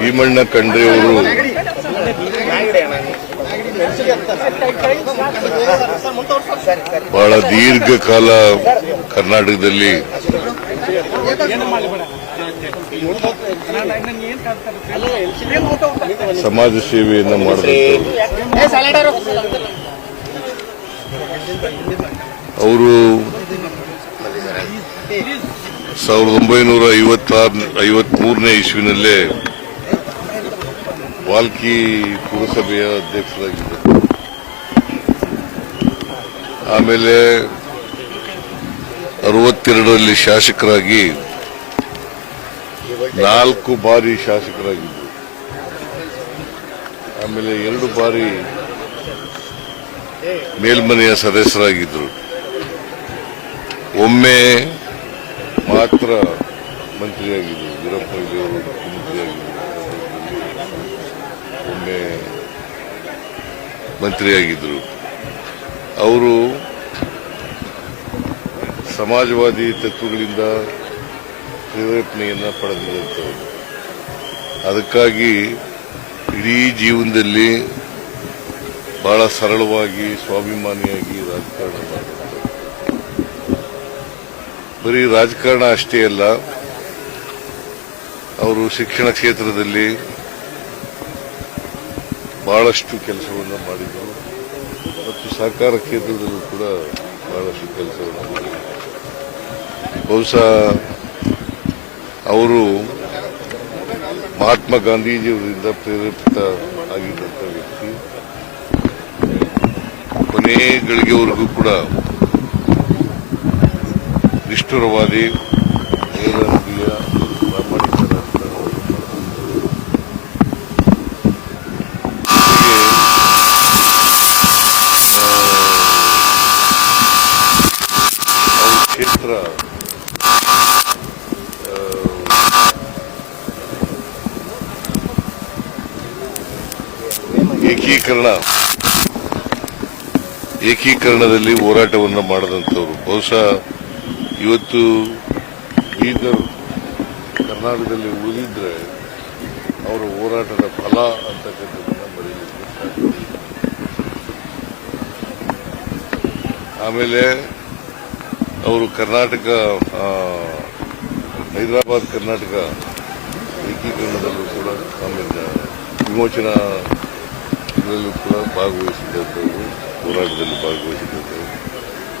ಭೀಮಣ್ಣ ಖಂಡ್ರೆ ಅವರು ಬಹಳ ದೀರ್ಘಕಾಲ ಕರ್ನಾಟಕದಲ್ಲಿ ಸಮಾಜ ಸೇವೆಯನ್ನು ಮಾಡಿದಂಥವರು. ಅವರು 1953ನೇ ಇಸ್ವಿನಲ್ಲೇ ವಾಲ್ಕಿ ಪುರಸಭೆಯ ಅಧ್ಯಕ್ಷರಾಗಿದ್ದರು. ಆಮೇಲೆ 62ರಲ್ಲಿ ಶಾಸಕರಾಗಿ 4 ಬಾರಿ ಶಾಸಕರಾಗಿದ್ದರು. ಆಮೇಲೆ 2 ಬಾರಿ ಮೇಲ್ಮನೆಯ ಸದಸ್ಯರಾಗಿದ್ದರು. ಒಮ್ಮೆ ಮಾತ್ರ ಮಂತ್ರಿಯಾಗಿದ್ದರು. ವೀರಪ್ಪ ಮೊಯ್ಲಿಯವರು ಮುಖ್ಯಮಂತ್ರಿಯಾಗಿದ್ದರು. ಒಮ್ಮೆ ಮಂತ್ರಿಯಾಗಿದ್ದರು. ಅವರು ಸಮಾಜವಾದಿ ತತ್ವಗಳಿಂದ ಪ್ರೇರೇಪಣೆಯನ್ನು ಪಡೆದಿರುತ್ತವರು. ಅದಕ್ಕಾಗಿ ಇಡೀ ಜೀವನದಲ್ಲಿ ಬಹಳ ಸರಳವಾಗಿ ಸ್ವಾಭಿಮಾನಿಯಾಗಿ ರಾಜಕಾರಣ ಮಾಡಿದರು. ಬರೀ ರಾಜಕಾರಣ ಅಷ್ಟೇ ಅಲ್ಲ, ಅವರು ಶಿಕ್ಷಣ ಕ್ಷೇತ್ರದಲ್ಲಿ ಬಹಳಷ್ಟು ಕೆಲಸವನ್ನು ಮಾಡಿದರು ಮತ್ತು ಸಹಕಾರ ಕ್ಷೇತ್ರದಲ್ಲೂ ಕೂಡ ಬಹಳಷ್ಟು ಕೆಲಸವನ್ನು ಮಾಡಿದರು. ಬಹುಶಃ ಅವರು ಮಹಾತ್ಮ ಗಾಂಧೀಜಿಯವರಿಂದ ಪ್ರೇರೇಪಿತ ಆಗಿದ್ದಂಥ ವ್ಯಕ್ತಿ. ಕೊನೆ ಗಳಿಗೆವರೆಗೂ ಕೂಡ ನಿಷ್ಠುರವಾದಿ, ನೇರನುಡಿಯ, ಪ್ರಾಮಾಣಿಕ ರಾಜಕಾರಣವನ್ನು ಅವ್ರ ಕ್ಷೇತ್ರ ಏಕೀಕರಣದಲ್ಲಿ ಹೋರಾಟವನ್ನು ಮಾಡದಂಥವ್ರು. ಬಹುಶಃ ಇವತ್ತು ಬೀದರ್ ಕರ್ನಾಟಕದಲ್ಲಿ ಉಳಿದಿದ್ರೆ ಅವರ ಹೋರಾಟದ ಫಲ ಅಂತಕ್ಕಂಥದ್ದನ್ನು ಮರೀಲಿಕ್ಕೆ ಸಾಧ್ಯ. ಆಮೇಲೆ ಅವರು ಕರ್ನಾಟಕ ಹೈದರಾಬಾದ್ ಕರ್ನಾಟಕ ಏಕೀಕರಣದಲ್ಲೂ ಕೂಡ ಆಮೇಲೆ ವಿಮೋಚನಾ ಇದರಲ್ಲೂ ಕೂಡ ಭಾಗವಹಿಸಿದಂಥವರು, ಹೋರಾಟದಲ್ಲಿ ಭಾಗವಹಿಸಿದಂಥವರು.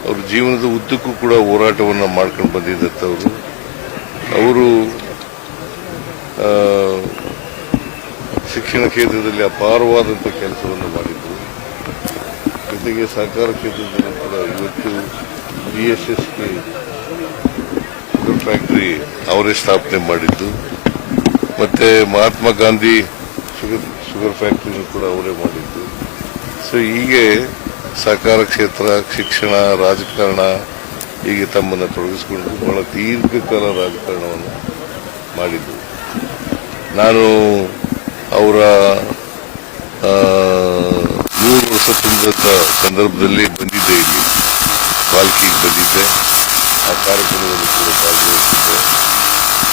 ಅವ್ರ ಜೀವನದ ಉದ್ದಕ್ಕೂ ಕೂಡ ಹೋರಾಟವನ್ನು ಮಾಡ್ಕೊಂಡು ಬಂದಿದ್ದಂಥವರು. ಅವರು ಶಿಕ್ಷಣ ಕ್ಷೇತ್ರದಲ್ಲಿ ಅಪಾರವಾದಂಥ ಕೆಲಸವನ್ನು ಮಾಡಿದ್ರು. ಜೊತೆಗೆ ಸಹಕಾರ ಕ್ಷೇತ್ರದಲ್ಲೂ ಕೂಡ ಇವತ್ತು BSSK ಶುಗರ್ ಫ್ಯಾಕ್ಟರಿ ಅವರೇ ಸ್ಥಾಪನೆ ಮಾಡಿದ್ದು. ಮತ್ತೆ ಮಹಾತ್ಮ ಗಾಂಧಿ ಶುಗರ್ ಫ್ಯಾಕ್ಟರಿನೂ ಕೂಡ ಅವರೇ ಮಾಡಿದ್ದು. ಸೊ ಹೀಗೆ ಸಹಕಾರ ಕ್ಷೇತ್ರ, ಶಿಕ್ಷಣ, ರಾಜಕಾರಣ ಹೀಗೆ ತಮ್ಮನ್ನು ತೊಡಗಿಸಿಕೊಂಡು ಬಹಳ ದೀರ್ಘಕಾಲ ರಾಜಕಾರಣವನ್ನು ಮಾಡಿದ್ದು. ನಾನು ಅವರ 100 ವರ್ಷ ತುಂಬಿದ ಸಂದರ್ಭದಲ್ಲಿ ಬಂದಿದ್ದೆ, ಇಲ್ಲಿ ವಾಲ್ಕಿಗೆ ಬಂದಿದ್ದೆ. ಆ ಕಾರ್ಯಕ್ರಮದಲ್ಲಿ ಕೂಡ ಭಾಗವಹಿಸಿದ್ದೆ.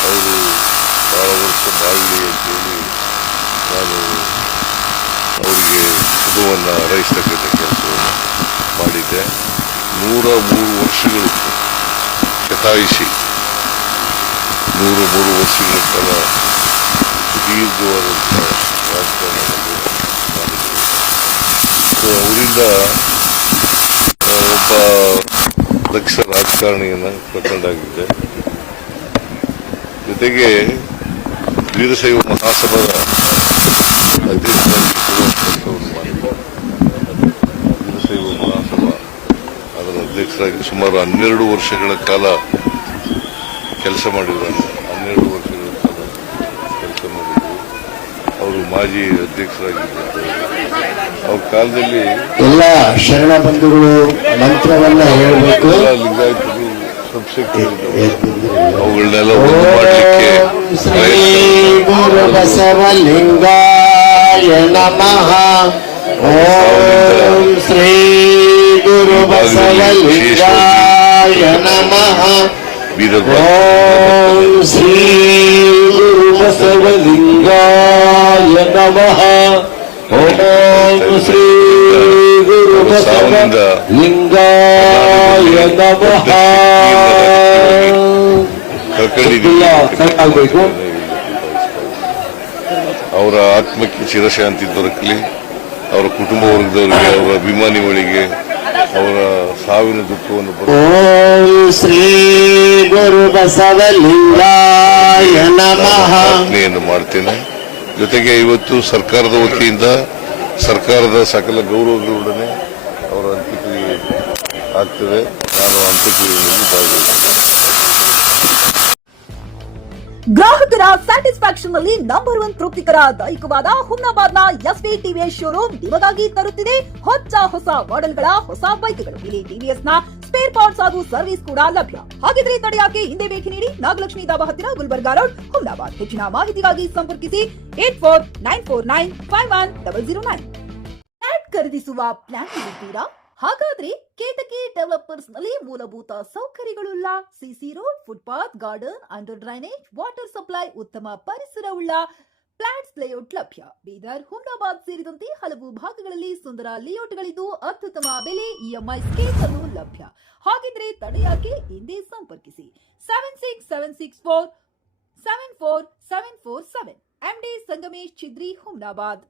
ಅವರು ಬಹಳ ವರ್ಷ ಬಾಳಲಿ ಅಂತೇಳಿ ನಾನು ಅವರಿಗೆ ಶುಭವನ್ನು ಹಾರೈಸತಕ್ಕಂಥ ಕೆಲಸವನ್ನು ಮಾಡಿದ್ದೆ. 103 ವರ್ಷಗಳು ಶತಾಯುಷಿ, 103 ವರ್ಷಗಳ ಕಾಲ ಸುದೀರ್ಘವಾದಂಥ ರಾಜಕಾರಣವನ್ನು ಮಾಡಿದ್ದರು. ಸೊ ಅವರಿಂದ ಒಬ್ಬ ದಕ್ಷ ರಾಜಕಾರಣಿಯನ್ನು ಕಳ್ಕೊಂಡಾಗಿದೆ. ಜೊತೆಗೆ ವೀರಶೈವ ಮಹಾಸಭಾದ ಅಧ್ಯಕ್ಷರಾಗಿ ಕೆಲಸವನ್ನು ಮಾಡಿದ್ದಾರೆ. ವೀರಶೈವ ಮಹಾಸಭಾ ಅದರ ಅಧ್ಯಕ್ಷರಾಗಿ ಸುಮಾರು 12 ವರ್ಷಗಳ ಕಾಲ ಕೆಲಸ ಮಾಡಿದ್ದಾರೆ. 12 ವರ್ಷಗಳ ಕಾಲ ಕೆಲಸ ಮಾಡಿದ್ರು. ಅವರು ಮಾಜಿ ಅಧ್ಯಕ್ಷರಾಗಿದ್ದಾರೆ. ಅವ್ರ ಕಾಲದಲ್ಲಿ ಎಲ್ಲ ಶರಣ ಬಂಧುಗಳು ಮಂತ್ರವನ್ನ ಹೇಳಬೇಕು. ಲಿಂಗಾಯತರು ಅವುಗಳನ್ನೆಲ್ಲ ಒಂದು ಮಾಡಲಿಕ್ಕೆ ಶ್ರೀ ಗುರು ಬಸವಲಿಂಗಾಯ ನಮಃ. ಓಂ ಶ್ರೀ ಗುರು ಬಸವಲಿಂಗಾಯ ನಮಃ. ಬೀದರ್ ಓಂ ಶ್ರೀ ಗುರು ಬಸವಲಿಂಗಾಯ ನಮಃ. ಓಂ ಶ್ರೀ ಗುರು ಬಸವಲಿಂಗಾಯ ನಮಃ. ಆಗ್ಬೇಕು. ಅವರ ಆತ್ಮಕ್ಕೆ ಚಿರಶಾಂತಿ ದೊರಕಲಿ, ಅವರ ಕುಟುಂಬ ವರ್ಗದವರಿಗೆ, ಅವರ ಅಭಿಮಾನಿಗಳಿಗೆ ಅವರ ಸಾವಿನ ದುಃಖವನ್ನು ಓಂ ಶ್ರೀ ಗುರು ಬಸವಲಿಂಗಾಯ ನಮಃ. ಪ್ರಾರ್ಥನೆಯನ್ನು ಮಾಡ್ತೇನೆ. ಜೊತೆಗೆ ಇವತ್ತು ಸರ್ಕಾರದ ವತಿಯಿಂದ ಸರ್ಕಾರದ ಸಕಲ ಗೌರವಗಳೊಡನೆ ಅವರ ಅಂತ್ಯಕ್ರಿಯೆ ಆಗ್ತದೆ. ನಾನು ಅಂತ್ಯಕ್ರಿಯೆಯಲ್ಲಿ ಭಾಗವಹಿಸ್ತೇನೆ. ಗ್ರಾಹಕರ ಸ್ಯಾಟಿಸ್ಫ್ಯಾಕ್ಷನ್ ನಲ್ಲಿ ನಂಬರ್ 1 ತೃಪ್ತಿಕರ ದೈಹಿಕವಾದ ಹುಮ್ನಾಬಾದ್ನ ಎಸ್ವಿ ಟಿವಿಎಸ್ ಶೋರೂಮ್ ನಿಮಗಾಗಿ ತರುತ್ತಿದೆ ಹೊಸ ಮಾಡೆಲ್ಗಳ ಹೊಸ ಬೈಕ್ಗಳು. ಇಲ್ಲಿ ಟಿವಿಎಸ್ ನ ಸ್ಪೇರ್ ಪಾರ್ಟ್ಸ್ ಹಾಗೂ ಸರ್ವಿಸ್ ಕೂಡ ಲಭ್ಯ. ಹಾಗಿದ್ರೆ ತಡೆಯಾಕೆ ಹಿಂದೆ ಭೇಟಿ ನೀಡಿ. ನಾಗಲಕ್ಷ್ಮಿ ದಾಬಾ ಹತ್ತಿರ ಗುಲ್ಬರ್ಗಾ ರೋಡ್, ಹುಮ್ನಾಬಾದ್. ಹೆಚ್ಚಿನ ಮಾಹಿತಿಗಾಗಿ ಸಂಪರ್ಕಿಸಿ 8494951009. ಫ್ಲಾಟ್ ಖರೀದಿಸುವ ಪ್ಲಾನ್ ಇದ್ದೀರಾ? ಹಾಗಾದ್ರೆ ಕೇತಕಿ ಡೆವಲಪರ್ಸ್ ನಲ್ಲಿ ಮೂಲಭೂತ ಸೌಕರ್ಯಗಳುಳ್ಳ CC road, footpath, garden, under drainage, water supply, ಉತ್ತಮ ಪರಿಸರವುಳ್ಳ ಫ್ಲಾಟ್ಸ್ ಲೇಔಟ್ ಲಭ್ಯ. ಬೀದರ್, ಹುಮ್ನಾಬಾದ್ ಸೇರಿದಂತೆ ಹಲವು ಭಾಗಗಳಲ್ಲಿ ಸುಂದರ ಲೇಔಟ್ಗಳಿದ್ದು ಅತ್ಯುತ್ತಮ ಬೆಲೆ, ಇಎಂಐ ಸ್ಕೀಮ್ಸ್ ಅನ್ನು ಲಭ್ಯ. ಹಾಗಿದ್ರೆ ತಡೆಯಾಕೆ ಹಿಂದೆ ಸಂಪರ್ಕಿಸಿ 76764 74747. MD ಸಂಗಮೇಶ್ ಚಿದ್ರಿ, ಹುಮ್ನಾಬಾದ್.